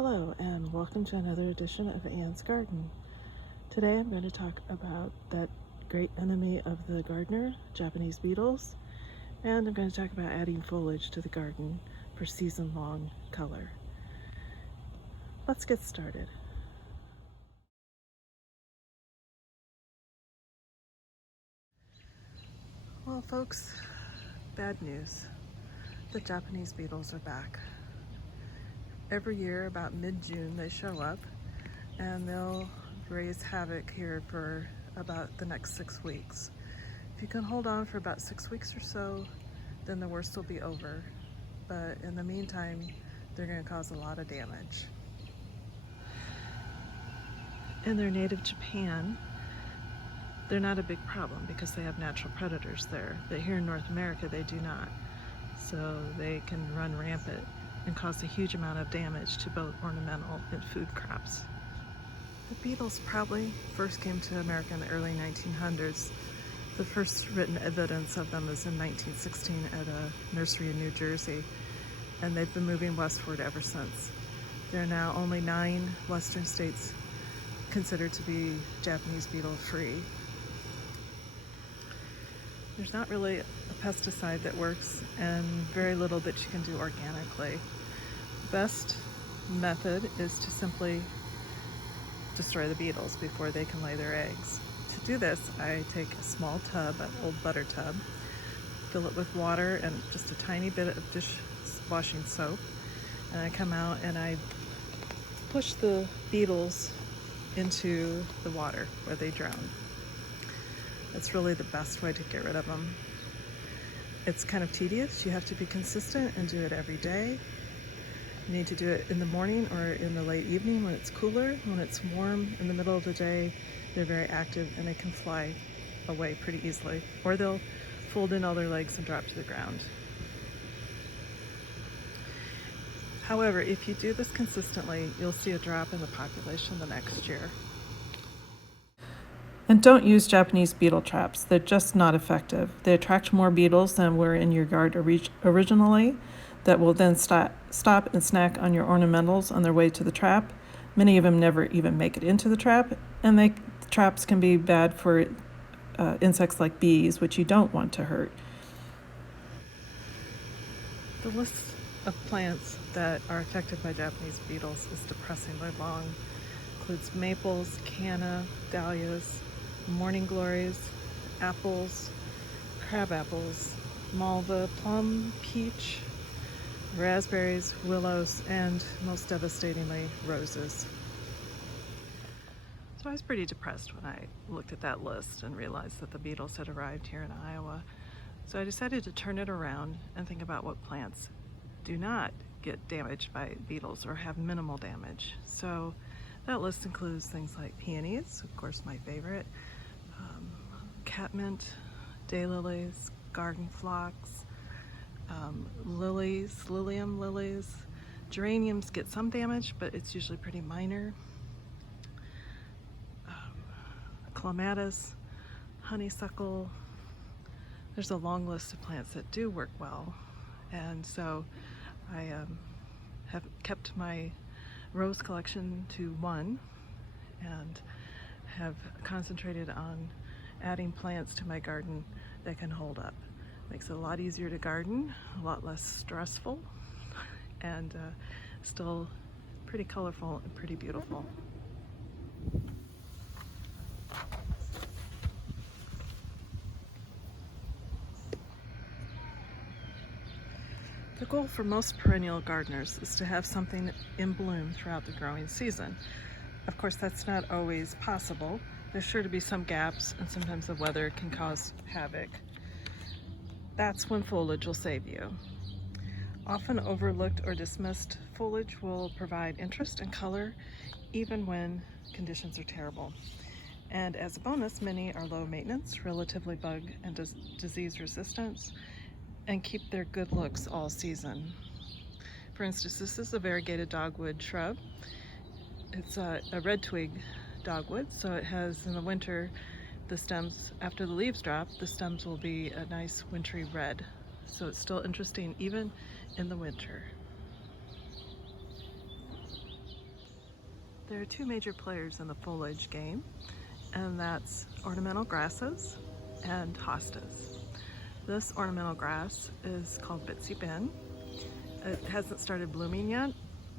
Hello and welcome to another edition of Anne's Garden. Today I'm going to talk about that great enemy of the gardener, Japanese beetles, and I'm going to talk about adding foliage to the garden for season-long color. Let's get started. Well folks, bad news. The Japanese beetles are back. Every year about mid-June they show up and they'll raise havoc here for about the next 6 weeks. If you can hold on for about 6 weeks or so, then the worst will be over. But in the meantime, they're going to cause a lot of damage. In their native Japan, they're not a big problem because they have natural predators there. But here in North America, they do not. So they can run rampant and cause a huge amount of damage to both ornamental and food crops. The beetles probably first came to America in the early 1900s. The first written evidence of them is in 1916 at a nursery in New Jersey, and they've been moving westward ever since. There are now only 9 western states considered to be Japanese beetle free. There's not really a pesticide that works and very little that you can do organically. The best method is to simply destroy the beetles before they can lay their eggs. To do this, I take a small tub, an old butter tub, fill it with water and just a tiny bit of dishwashing soap, and I come out and I push the beetles into the water where they drown. That's really the best way to get rid of them. It's kind of tedious. You have to be consistent and do it every day. You need to do it in the morning or in the late evening when it's cooler. When it's warm in the middle of the day, they're very active and they can fly away pretty easily. Or they'll fold in all their legs and drop to the ground. However, if you do this consistently, you'll see a drop in the population the next year. And don't use Japanese beetle traps. They're just not effective. They attract more beetles than were in your garden originally, that will then stop and snack on your ornamentals on their way to the trap. Many of them never even make it into the trap, and the traps can be bad for insects like bees, which you don't want to hurt. The list of plants that are affected by Japanese beetles is depressingly long. Includes maples, canna, dahlias, morning glories, apples, crab apples, malva, plum, peach, raspberries, willows, and most devastatingly, roses. So I was pretty depressed when I looked at that list and realized that the beetles had arrived here in Iowa. So I decided to turn it around and think about what plants do not get damaged by beetles or have minimal damage. So that list includes things like peonies, of course my favorite, catmint, daylilies, garden phlox, lilies, lilium lilies. Geraniums get some damage, but it's usually pretty minor. Clematis, honeysuckle. There's a long list of plants that do work well, and so I have kept my rose collection to 1 and have concentrated on adding plants to my garden that can hold up. Makes it a lot easier to garden, a lot less stressful, and still pretty colorful and pretty beautiful. The goal for most perennial gardeners is to have something in bloom throughout the growing season. Of course, that's not always possible. There's sure to be some gaps, and sometimes the weather can cause havoc. That's when foliage will save you. Often overlooked or dismissed, foliage will provide interest and color even when conditions are terrible. And as a bonus, many are low maintenance, relatively bug and disease resistant, and keep their good looks all season. For instance, this is a variegated dogwood shrub. It's a red twig dogwood, so it has in the winter the stems, after the leaves drop, the stems will be a nice wintry red. So it's still interesting even in the winter. There are two major players in the foliage game, and that's ornamental grasses and hostas. This ornamental grass is called Bitsy Ben. It hasn't started blooming yet,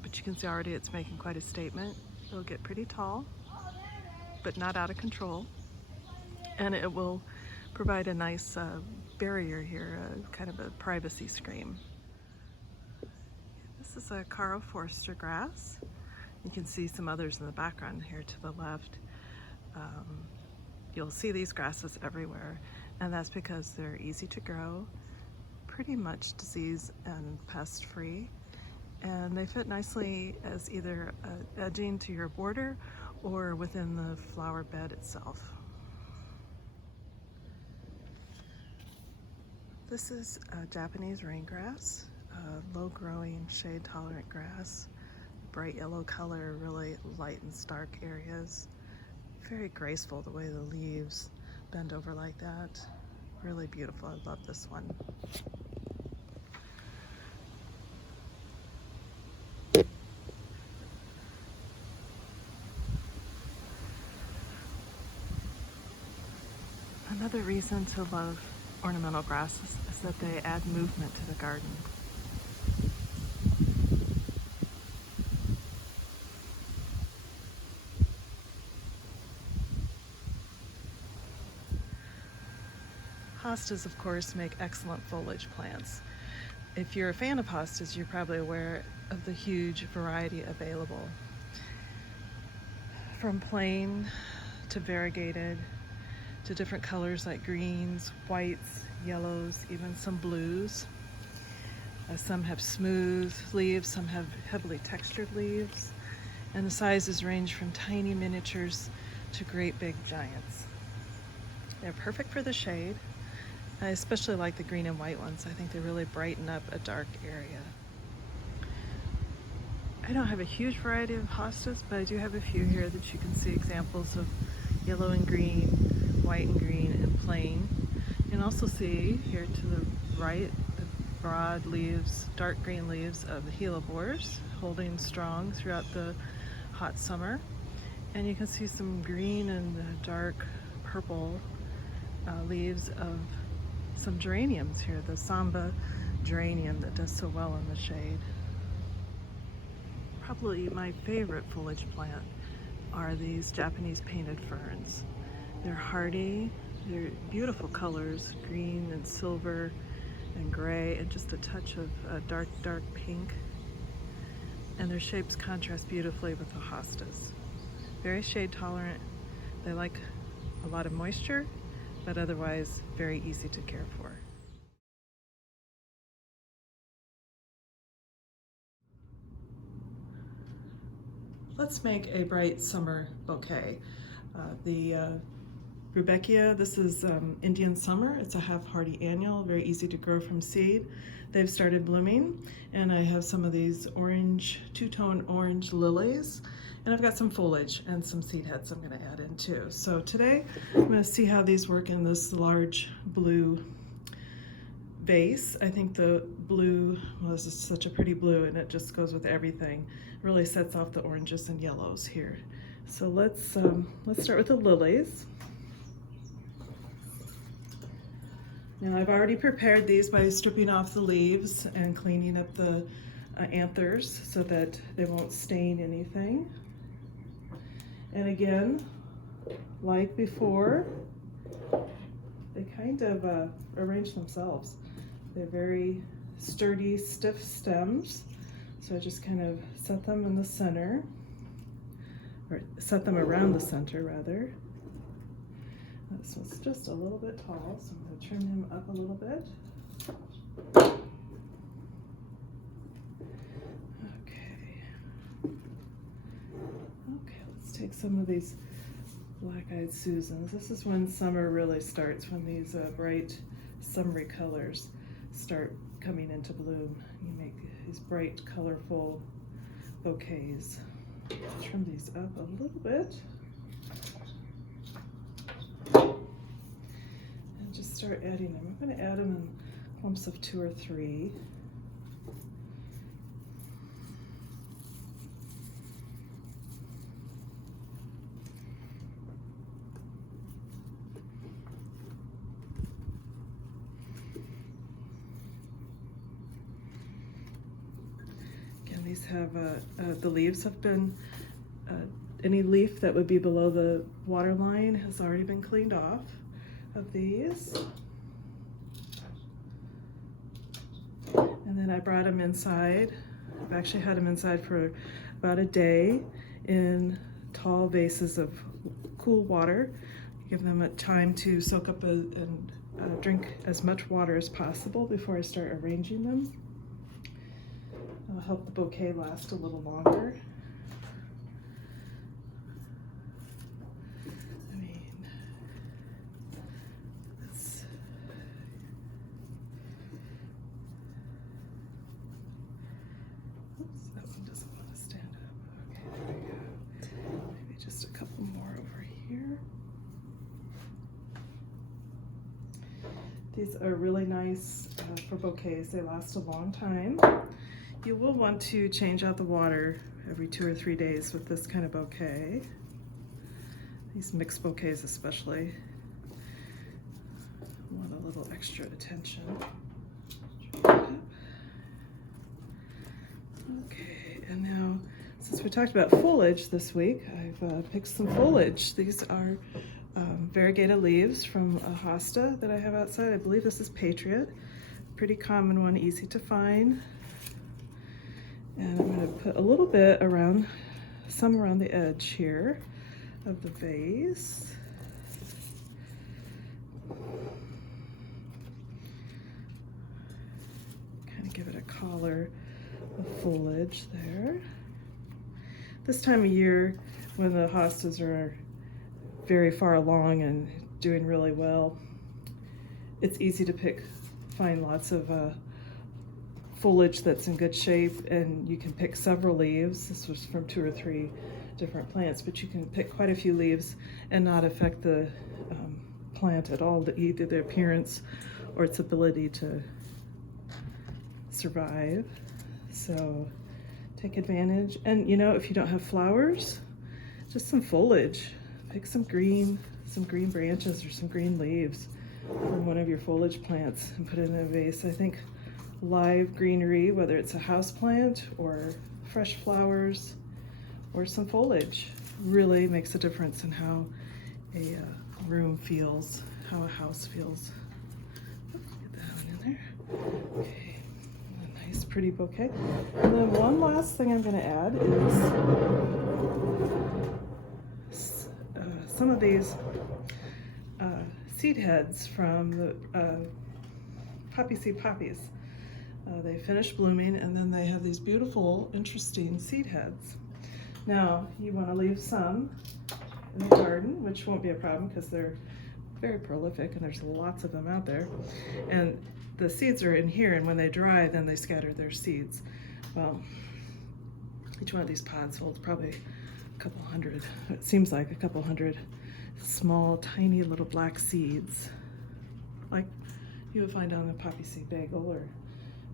but you can see already it's making quite a statement. It'll get pretty tall, but not out of control, and it will provide a nice barrier here, kind of a privacy screen. This is a Caro Forster grass. You can see some others in the background here to the left. You'll see these grasses everywhere, and that's because they're easy to grow, pretty much disease and pest free, and they fit nicely as either edging to your border or within the flower bed itself. This is a Japanese rain grass, a low-growing, shade-tolerant grass. Bright yellow color, really light and stark areas. Very graceful the way the leaves bend over like that. Really beautiful. I love this one. Another reason to love ornamental grasses is that they add movement to the garden. Hostas, of course, make excellent foliage plants. If you're a fan of hostas, you're probably aware of the huge variety available. From plain to variegated to different colors like greens, whites, yellows, even some blues. Some have smooth leaves, some have heavily textured leaves, and the sizes range from tiny miniatures to great big giants. They're perfect for the shade. I especially like the green and white ones. I think they really brighten up a dark area. I don't have a huge variety of hostas, but I do have a few here that you can see examples of yellow and green, white and green, and plain. You can also see here to the right the broad leaves, dark green leaves of the hellebores holding strong throughout the hot summer. And you can see some green and dark purple leaves of some geraniums here, the Samba geranium that does so well in the shade. Probably my favorite foliage plant are these Japanese painted ferns. They're hardy, they're beautiful colors, green and silver and gray, and just a touch of dark pink. And their shapes contrast beautifully with the hostas. Very shade tolerant. They like a lot of moisture, but otherwise very easy to care for. Let's make a bright summer bouquet. The Rudbeckia, this is Indian Summer. It's a half-hardy annual, very easy to grow from seed. They've started blooming, and I have some of these orange, two-tone orange lilies, and I've got some foliage and some seed heads I'm going to add in too. So today I'm going to see how these work in this large blue vase. I think the blue was such a pretty blue, and it just goes with everything. It really sets off the oranges and yellows here. So let's start with the lilies. Now I've already prepared these by stripping off the leaves and cleaning up the anthers so that they won't stain anything. And again, like before, they kind of arrange themselves. They're very sturdy, stiff stems. So I just kind of set them in the center, or set them around the center rather. This one's just a little bit tall, so I'm going to trim him up a little bit. Okay, let's take some of these black-eyed Susans. This is when summer really starts, when these bright summery colors start coming into bloom. You make these bright, colorful bouquets. Trim these up a little bit. And just start adding them. I'm going to add them in clumps of 2 or 3. these have, the leaves have been, any leaf that would be below the water line has already been cleaned off of these. And then I brought them inside. I've actually had them inside for about a day in tall vases of cool water. Give them a time to soak up and drink as much water as possible before I start arranging them. It'll help the bouquet last a little longer. I mean, oops, that one doesn't want to stand up. Okay, there we go. Maybe just a couple more over here. These are really nice for bouquets. They last a long time. You will want to change out the water every 2 or 3 days with this kind of bouquet. These mixed bouquets especially want a little extra attention. Okay, and now since we talked about foliage this week, I've picked some foliage. These are variegated leaves from a hosta that I have outside. I believe this is Patriot. Pretty common one, easy to find. And I'm going to put a little bit around, some around the edge here of the vase. Kind of give it a collar of foliage there. This time of year, when the hostas are very far along and doing really well, it's easy to find lots of foliage that's in good shape, and you can pick several leaves. This was from 2 or 3 different plants, but you can pick quite a few leaves and not affect the plant at all, either the appearance or its ability to survive. So take advantage. And you know, if you don't have flowers, just some foliage. Pick some green branches or some green leaves from one of your foliage plants and put it in a vase. I think live greenery, whether it's a house plant or fresh flowers or some foliage, really makes a difference in how a room feels, how a house feels. Oops, get that one in there. Okay, a nice pretty bouquet. And then one last thing I'm going to add is some of these seed heads from the poppy seed poppies. They finish blooming, and then they have these beautiful, interesting seed heads. Now, you want to leave some in the garden, which won't be a problem because they're very prolific and there's lots of them out there. And the seeds are in here, and when they dry, then they scatter their seeds. Well, each one of these pods holds probably a couple hundred, it seems like a couple hundred small, tiny little black seeds, like you would find on a poppy seed bagel or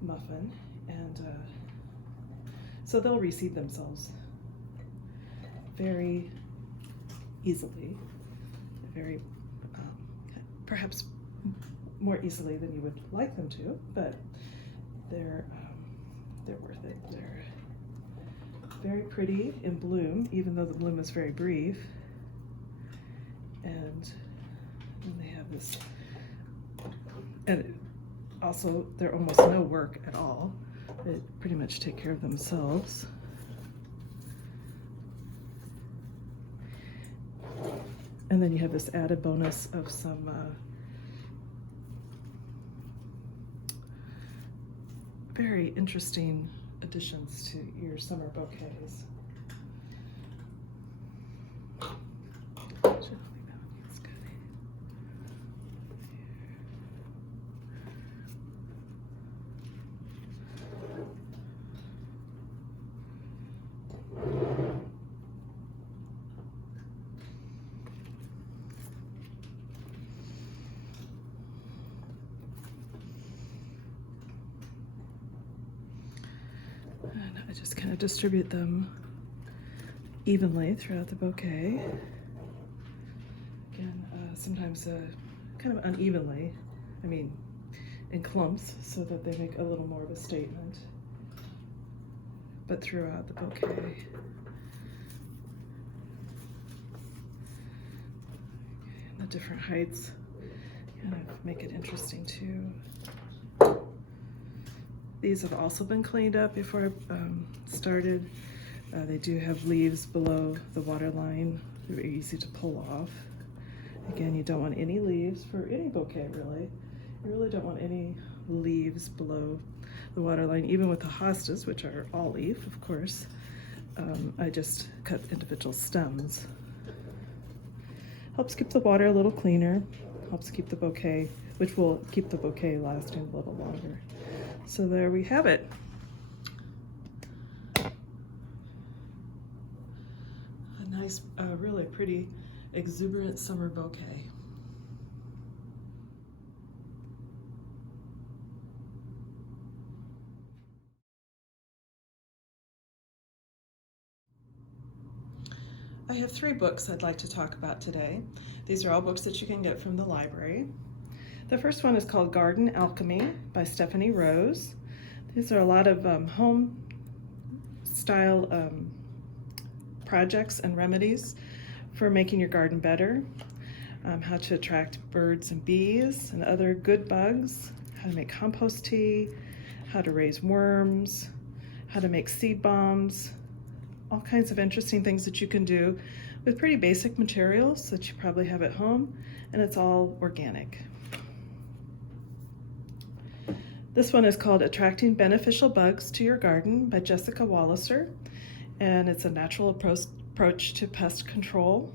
muffin, and so they'll reseed themselves very easily, very perhaps more easily than you would like them to, but they're worth it. They're very pretty in bloom, even though the bloom is very brief, and then they have this, and also, they're almost no work at all. They pretty much take care of themselves. And then you have this added bonus of some very interesting additions to your summer bouquets. And I just kind of distribute them evenly throughout the bouquet. Again, sometimes kind of unevenly, I mean in clumps, so that they make a little more of a statement. but throughout the bouquet. The different heights kind of make it interesting too. These have also been cleaned up before I started. They do have leaves below the water line. They're easy to pull off. Again, you don't want any leaves for any bouquet, really. You really don't want any leaves below the water line, even with the hostas, which are all leaf, of course. I just cut individual stems. Helps keep the water a little cleaner, helps keep the bouquet, which will keep the bouquet lasting a little longer. So there we have it. A nice, really pretty, exuberant summer bouquet. I have 3 books I'd like to talk about today. These are all books that you can get from the library. The first one is called Garden Alchemy by Stephanie Rose. These are a lot of home style projects and remedies for making your garden better. How to attract birds and bees and other good bugs, how to make compost tea, how to raise worms, how to make seed bombs, all kinds of interesting things that you can do with pretty basic materials that you probably have at home, and it's all organic. This one is called Attracting Beneficial Bugs to Your Garden by Jessica Walliser, and it's a natural approach to pest control.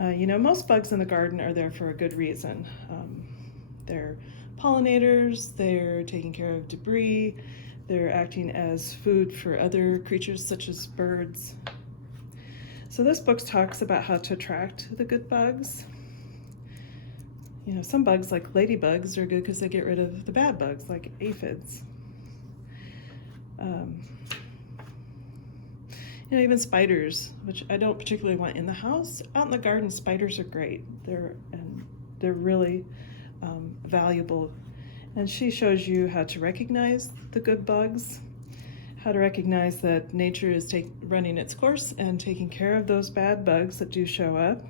You know, most bugs in the garden are there for a good reason. They're pollinators, they're taking care of debris, they're acting as food for other creatures such as birds. So this book talks about how to attract the good bugs. You know, some bugs like ladybugs are good because they get rid of the bad bugs like aphids. You know, even spiders, which I don't particularly want in the house. Out in the garden, spiders are great. They're really valuable. And she shows you how to recognize the good bugs, how to recognize that nature is running its course and taking care of those bad bugs that do show up,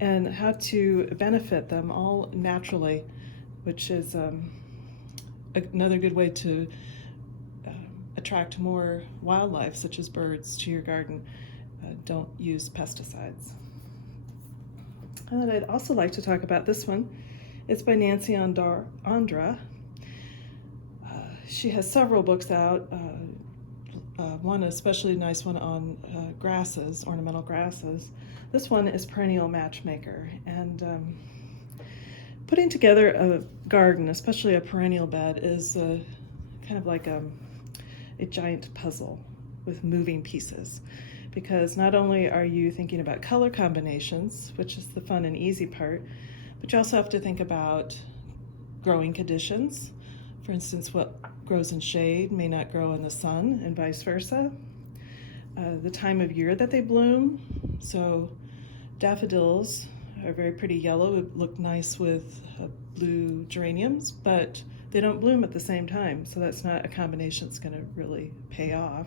and how to benefit them all naturally, which is another good way to attract more wildlife, such as birds, to your garden. Don't use pesticides. And I'd also like to talk about this one. It's by Nancy Ondra. She has several books out, one especially nice one on grasses, ornamental grasses. This one is Perennial Matchmaker, and putting together a garden, especially a perennial bed, is kind of like a giant puzzle with moving pieces, because not only are you thinking about color combinations, which is the fun and easy part, but you also have to think about growing conditions. For instance, what grows in shade may not grow in the sun, and vice versa. The time of year that they bloom. So daffodils are very pretty yellow, it look nice with blue geraniums, but they don't bloom at the same time, so that's not a combination that's going to really pay off.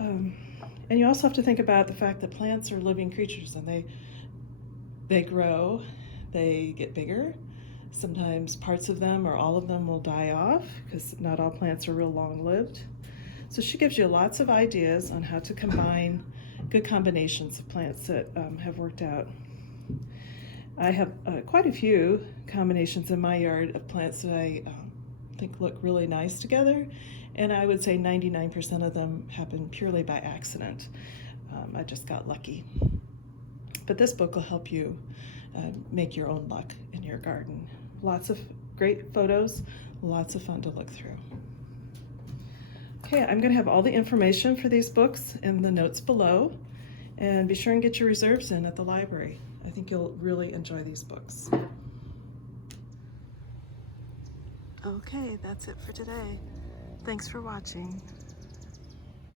And you also have to think about the fact that plants are living creatures, and they grow, they get bigger. Sometimes parts of them or all of them will die off because not all plants are real long-lived. So she gives you lots of ideas on how to combine good combinations of plants that have worked out. I have quite a few combinations in my yard of plants that I think look really nice together, and I would say 99% of them happen purely by accident. I just got lucky. But this book will help you make your own luck in your garden. Lots of great photos, lots of fun to look through. Okay, I'm going to have all the information for these books in the notes below, and be sure and get your reserves in at the library. I think you'll really enjoy these books. Okay, that's it for today. Thanks for watching.